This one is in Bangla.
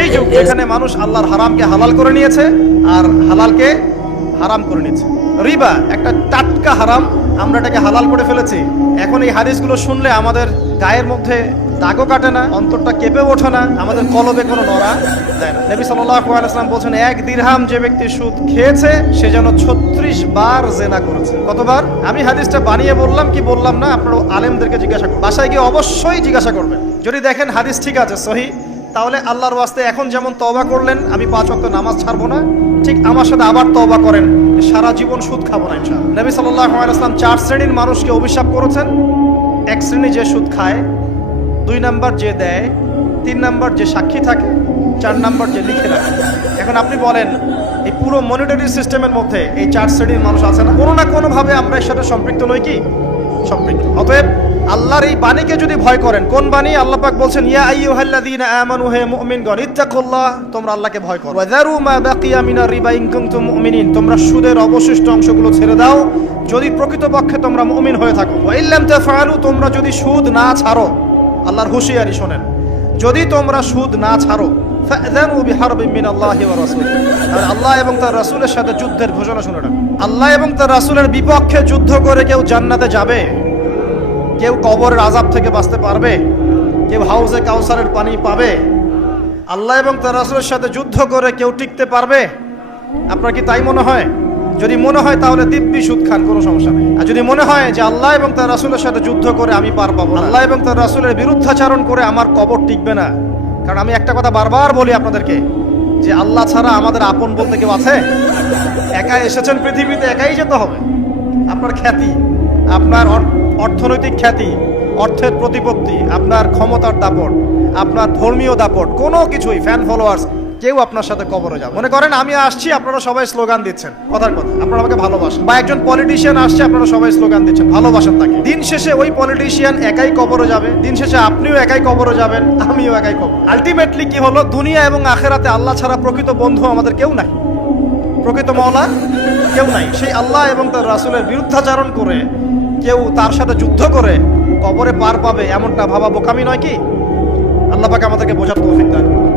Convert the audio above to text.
সেই যুগ যেখানে মানুষ আল্লাহর হারামকে হালাল করে নিয়েছে আর হালালকে হারাম করে নিয়েছে। রিবা একটা টাটকা হারাম, আমরা এটাকে হালাল করে ফেলেছি। এখন এই হাদিসগুলো শুনলে আমাদের গায়ের মধ্যে দাগও কাটে না, অন্তরটা কেঁপে ওঠে না, আমাদের কলবে কোনো নড়া দেয় না। নবী সাল্লাল্লাহু আলাইহি ওয়াসাল্লাম বলছেন, 1 দিরহাম যে ব্যক্তি সুদ খেয়েছে সে যেন 36 বার জেনা করেছে। কতবার? আমি হাদিসটা বানিয়ে বললাম কি বললাম না, আপনারা আলেমদেরকে জিজ্ঞাসা করবেন, বাসায় গিয়ে অবশ্যই জিজ্ঞাসা করবেন। যদি দেখেন হাদিস ঠিক আছে, সহিহ, তাহলে আল্লাহর ওয়াস্তে এখন যেমন তওবা করলেন আমি 5 ওয়াক্ত নামাজ ছাড়বো না, ঠিক আমার সাথে আবার তওবা করেন, সারা জীবন সুদ খাবো না ইনশাআল্লাহ। নবী সাল্লাল্লাহু আলাইহি ওয়াসাল্লাম 4 শ্রেণীর মানুষকে অভিশাপ করেছেন। 1 শ্রেণী যে সুদ খায়, 2 নাম্বার যে দেয়, 3 নাম্বার যে সাক্ষী থাকে, 4 নাম্বার যে লিখে রাখে। এখন আপনি বলেন এই পুরো মনিটরি সিস্টেমের মধ্যে এই 4 শ্রেণীর মানুষ আছে না? কোনো না কোনোভাবে আমরা এর সাথে সম্পৃক্ত নই কি? সম্পৃক্ত। অতএব আল্লাহর এই বাণীকে যদি ভয় করেন, কোন বাণী? আল্লাহ পাক বলছেন, ইয়া আইয়ুহাল্লাযীনা আমানু, হে মুমিনগণ, ইত্তাকুল্লাহ, তোমরা আল্লাহকে ভয় করো, ওয়া যারু মা বাকিয়া মিনার রিবা ইন কুনতুম মুমিনিন, তোমরা সুদের অবশিষ্ট অংশগুলো ছেড়ে দাও যদি প্রকৃতপক্ষে তোমরা মুমিন হয়ে থাকো। ওয়া ইল্লাম তাফআলু, তোমরা যদি সুদ না ছাড়ো, আল্লাহর হুঁশিয়ারি শোনেন, যদি তোমরা সুদ না ছাড়ো, ফাযানু বিহারবিন মিনাল্লাহি ওয়া রাসূলিহি, আর আল্লাহ এবং তার রাসূলের সাথে যুদ্ধের ঘোষণা শুনে রাখো। আল্লাহ এবং তার রাসূলের বিপক্ষে যুদ্ধ করে কেউ জান্নাতে যাবে? কেউ কবরের আযাব থেকে বাঁচতে পারবে? কেউ হাউজে কাউসারের পানি পাবে? আল্লাহ এবং তার রাসূলের সাথে যুদ্ধ করে কেউ টিকতে পারবে? আপনার কি তাই মনে হয়? যদি মনে হয় তাহলে দিব্যি সুদ খান, কোনো সমস্যা নেই। আর যদি মনে হয় যে আল্লাহ এবং তার রাসূলের সাথে যুদ্ধ করে আমি পার পাবো না, আল্লাহ এবং তার রাসূলের বিরুদ্ধাচরণ করে আমার কবর টিকবে না, কারণ আমি একটা কথা বারবার বলি আপনাদেরকে যে আল্লাহ ছাড়া আমাদের আপন বলতে কেউ আছে? একা এসেছেন পৃথিবীতে, একাই যেতে হবে। আপনার খ্যাতি, আপনার অর্থনৈতিক খ্যাতি, অর্থের প্রতিপত্তি, আপনার ক্ষমতার দাপট, আপনার ধর্মীয় দাপট, কোনো কিছুই, ফ্যান ফলোয়ার্স, কেউ আপনার সাথে কবরে যাবে। মনে করেন আমি আসছি, আপনারা সবাই স্লোগান দিচ্ছেন, কথার কথা, আপনারা আমাকে ভালোবাসেন, বা একজন পলিটিশিয়ান আসছে, আপনারা সবাই স্লোগান দিচ্ছেন, ভালোবাসেন তাকে। দিন শেষে ওই পলিটিশিয়ান একাই কবরে যাবে, দিন শেষে আপনিও একাই কবরে যাবেন, আমিও একাই কবর। আলটিমেটলি কি হলো? দুনিয়া এবং আখেরাতে আল্লাহ ছাড়া প্রকৃত বন্ধু আমাদের কেউ নাই, প্রকৃত মওলা কেউ নাই। সেই আল্লাহ এবং তার রাসূলের বিরুদ্ধাচরণ করে কেউ তার সাথে যুদ্ধ করে কবরে পার পাবে, এমনটা ভাবা বোকামি নয় কি? আল্লাহ পাক আমাদেরকে বোঝার তৌফিক দান করুন।